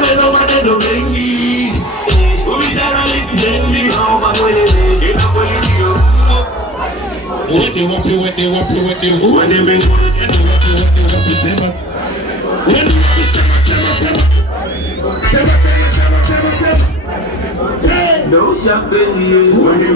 maneno maneno mengi, umejaribu mengi, hao maneno inapolio. Wende wapi wende mbinguni tena wapi sema. Wende sema. No champagne, wende